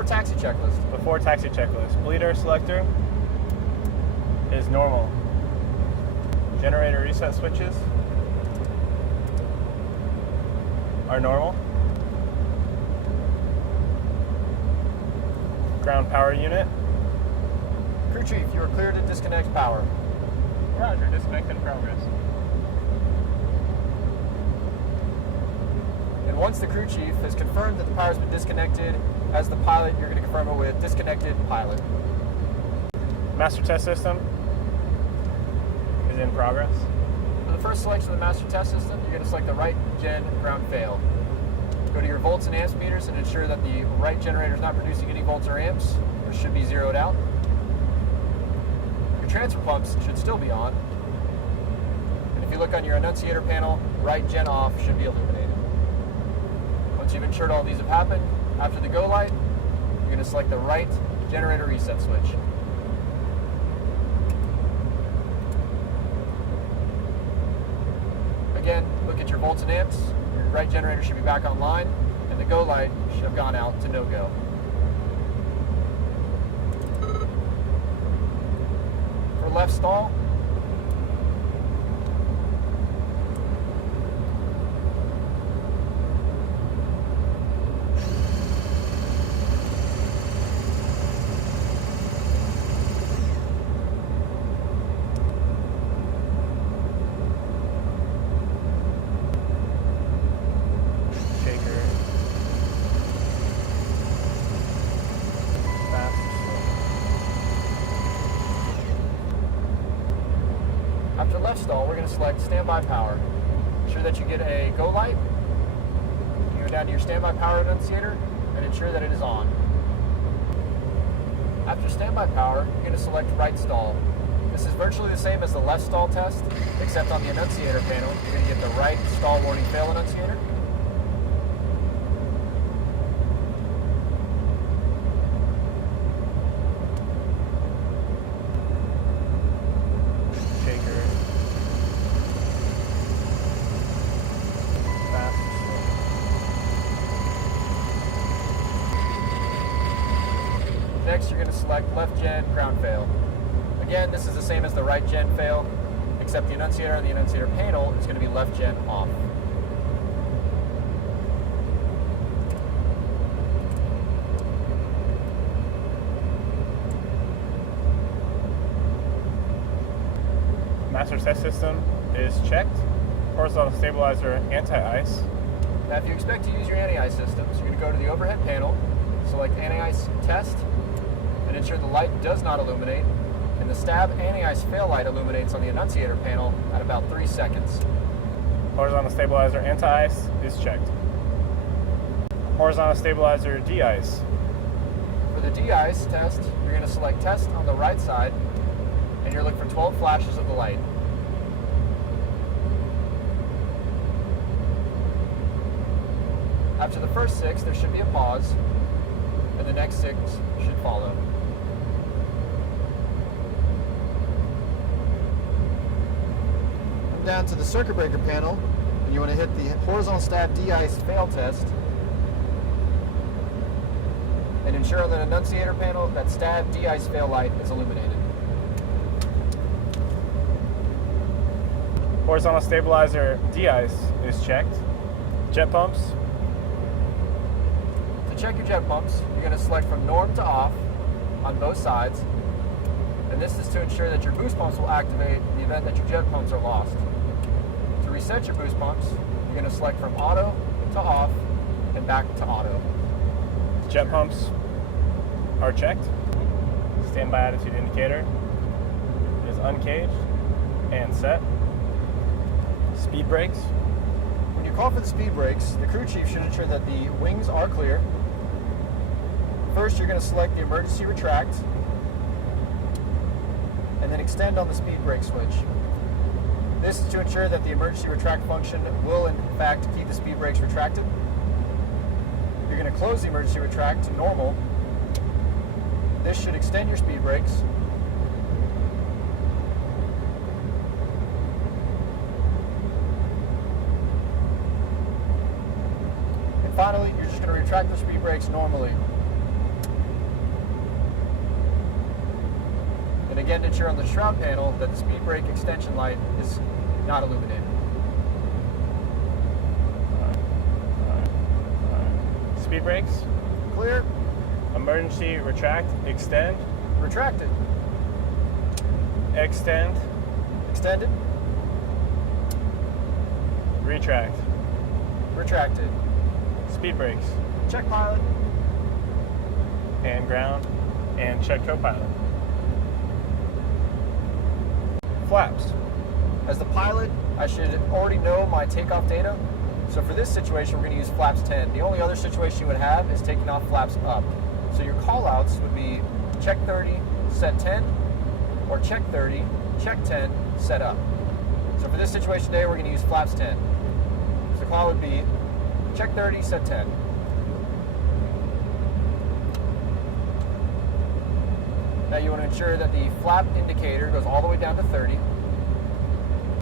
Before taxi checklist. Before taxi checklist. Bleeder selector is normal. Generator reset switches are normal. Ground power unit. Crew chief, you are cleared to disconnect power. Roger, disconnect in progress. And once the crew chief has confirmed that the power's been disconnected, as the pilot, you're going to confirm it with disconnected pilot. Master test system is in progress. For the first selection of the master test system, you're going to select the right gen ground fail. Go to your volts and amps meters and ensure that the right generator is not producing any volts or amps. It should be zeroed out. Your transfer pumps should still be on. And if you look on your annunciator panel, right gen off should be illuminated. Once you've ensured all these have happened, after the go light, you're going to select the right generator reset switch. Again, look at your volts and amps. Your right generator should be back online, and the go light should have gone out to no go. For left stall, after left stall, we're going to select standby power. Ensure that you get a go light. You go down to your standby power annunciator and ensure that it is on. After standby power, you're going to select right stall. This is virtually the same as the left stall test, except on the annunciator panel, you're going to get the right stall warning fail annunciator. Next, you're going to select left gen ground fail. Again, this is the same as the right gen fail, except the annunciator on the annunciator panel is going to be left gen off. Master test system is checked. Horizontal stabilizer anti-ice. Now, if you expect to use your anti-ice systems, you're going to go to the overhead panel, select anti-ice test, and ensure the light does not illuminate, and the stab anti-ice fail light illuminates on the annunciator panel at about 3 seconds. Horizontal stabilizer anti-ice is checked. Horizontal stabilizer de-ice. For the de-ice test, you're going to select test on the right side, and you're looking for 12 flashes of the light. After the first 6, there should be a pause, and the next 6 should follow. Come down to the circuit breaker panel, and you want to hit the horizontal stab de-ice fail test, and ensure on the annunciator panel that stab de-ice fail light is illuminated. Horizontal stabilizer de-ice is checked. Jet pumps. To check your jet pumps, you're going to select from norm to off on both sides, and this is to ensure that your boost pumps will activate in the event that your jet pumps are lost. To reset your boost pumps, you're going to select from auto to off and back to auto. Jet pumps are checked. Standby attitude indicator is uncaged and set. Speed brakes. When you call for the speed brakes, the crew chief should ensure that the wings are clear. First, you're going to select the emergency retract, and then extend on the speed brake switch. This is to ensure that the emergency retract function will, in fact, keep the speed brakes retracted. You're going to close the emergency retract to normal. This should extend your speed brakes. And finally, you're just going to retract the speed brakes normally. again, ensure on the shroud panel that the speed brake extension light is not illuminated. Speed brakes. Clear. Emergency retract, extend, Retracted. extend, Extended. retract. Retracted. Speed brakes. Check pilot. And ground. And check co-pilot. Flaps. As the pilot, I should already know my takeoff data. So for this situation, we're going to use flaps 10. The only other situation you would have is taking off flaps up. So your callouts would be check 30, set 10, or check 30, check 10, set up. So for this situation today, we're going to use flaps 10. So the call would be check 30, set 10. Now you want to ensure that the flap indicator goes all the way down to 30.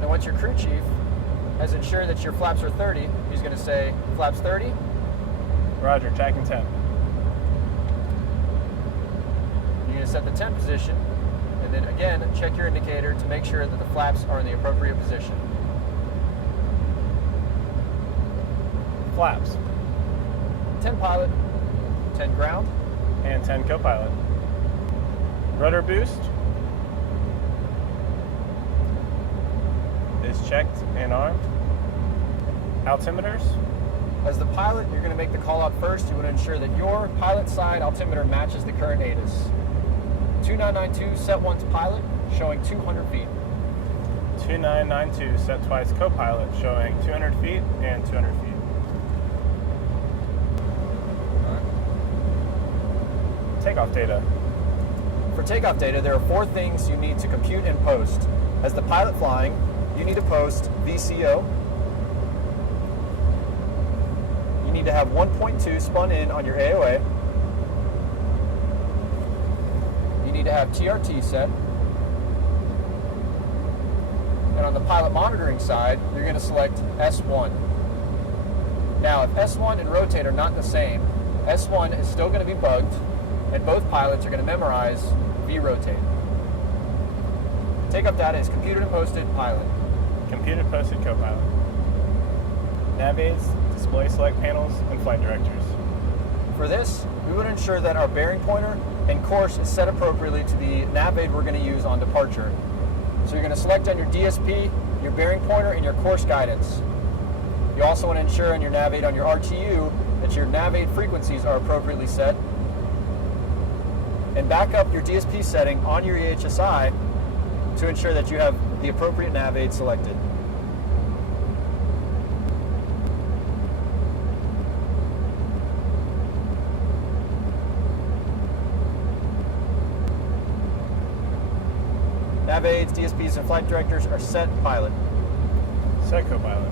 Then once your crew chief has ensured that your flaps are 30, he's going to say flaps 30. Roger, tracking 10. You're going to set the 10 position, and then again, check your indicator to make sure that the flaps are in the appropriate position. Flaps. 10 pilot, 10 ground, And 10 co-pilot. Rudder boost is checked and armed. Altimeters. As the pilot, you're going to make the call out first. You want to ensure that your pilot side altimeter matches the current ATIS. 2992 set once pilot, showing 200 feet. 2992 set twice co-pilot, showing 200 feet and 200 feet. Takeoff data. For takeoff data, there are 4 things you need to compute and post. As the pilot flying, you need to post VCO. You need to have 1.2 spun in on your AOA. You need to have TRT set. And on the pilot monitoring side, you're going to select S1. Now, if S1 and rotate are not the same, S1 is still going to be bugged, and both pilots are going to memorize V-rotate. Takeoff data is computed and posted pilot. Computed posted co-pilot. Nav aids, display select panels, and flight directors. For this, we would ensure that our bearing pointer and course is set appropriately to the nav aid we're going to use on departure. So you're going to select on your DSP, your bearing pointer, and your course guidance. You also want to ensure on your nav aid on your RTU that your nav aid frequencies are appropriately set. And back up your DSP setting on your EHSI to ensure that you have the appropriate nav aid selected. Nav aids, DSPs, and flight directors are set pilot. Set co-pilot.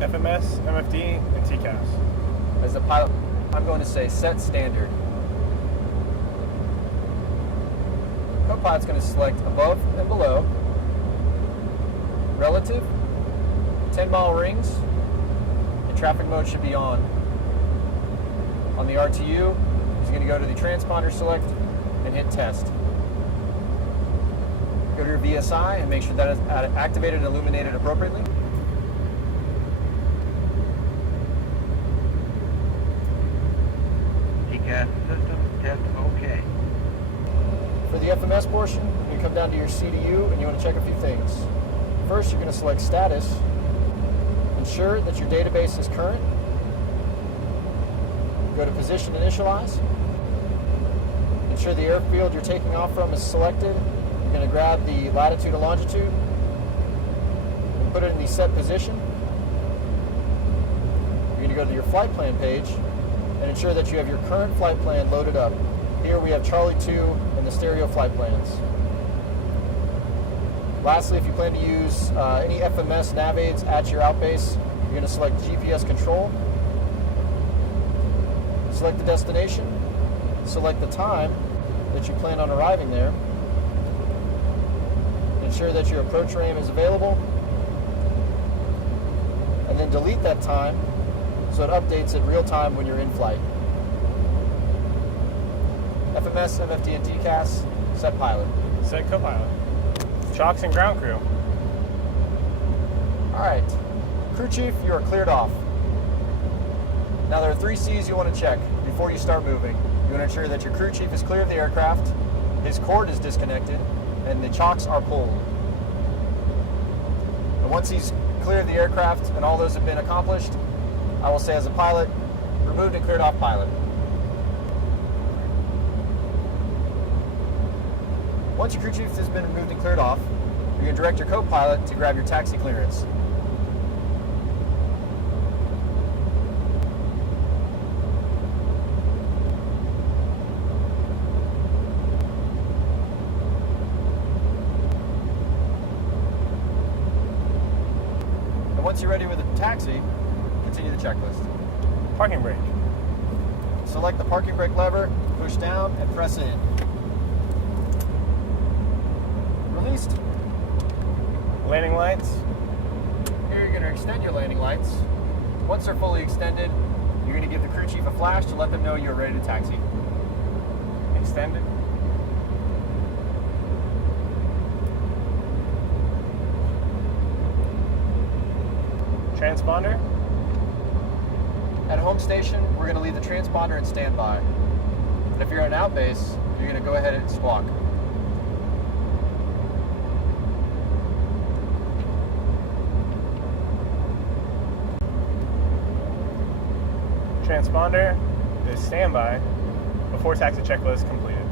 FMS, MFD, and TCAS. As the pilot, I'm going to say set standard. Co-pilot's going to select above and below, relative, 10-mile rings, and traffic mode should be on. On the RTU, he's going to go to the transponder select and hit test. Go to your VSI and make sure that is activated and illuminated appropriately. TCAS system test okay. For the FMS portion, you come down to your CDU and you want to check a few things. First, you're going to select status. Ensure that your database is current. Go to position initialize. Ensure the airfield you're taking off from is selected. You're going to grab the latitude and longitude and put it in the set position. You're going to go to your flight plan page and ensure that you have your current flight plan loaded up. Here we have Charlie 2 and the stereo flight plans. Lastly, if you plan to use any FMS nav aids at your outbase, you're going to select GPS control. Select the destination. Select the time that you plan on arriving there. Ensure that your approach RAM is available. And then delete that time so it updates in real time when you're in flight. FMS, MFD, and DCAS. Set pilot. Set co-pilot. Chocks and ground crew. All right. Crew chief, you are cleared off. Now there are 3 C's you want to check before you start moving. You want to ensure that your crew chief is clear of the aircraft, his cord is disconnected, and the chocks are pulled. And once he's clear of the aircraft and all those have been accomplished, I will say as a pilot, removed and cleared off pilot. Once your crew chief has been removed and cleared off, you're going to direct your co-pilot to grab your taxi clearance. And once you're ready with the taxi, continue the checklist. Parking brake. Select the parking brake lever, push down, and press in. Released. Landing lights. Here you're going to extend your landing lights. Once they're fully extended, you're going to give the crew chief a flash to let them know you're ready to taxi. Extended. Transponder. At home station, we're going to leave the transponder in standby. And if you're at an outbase, you're going to go ahead and squawk. Transponder is standby before taxi checklist completed.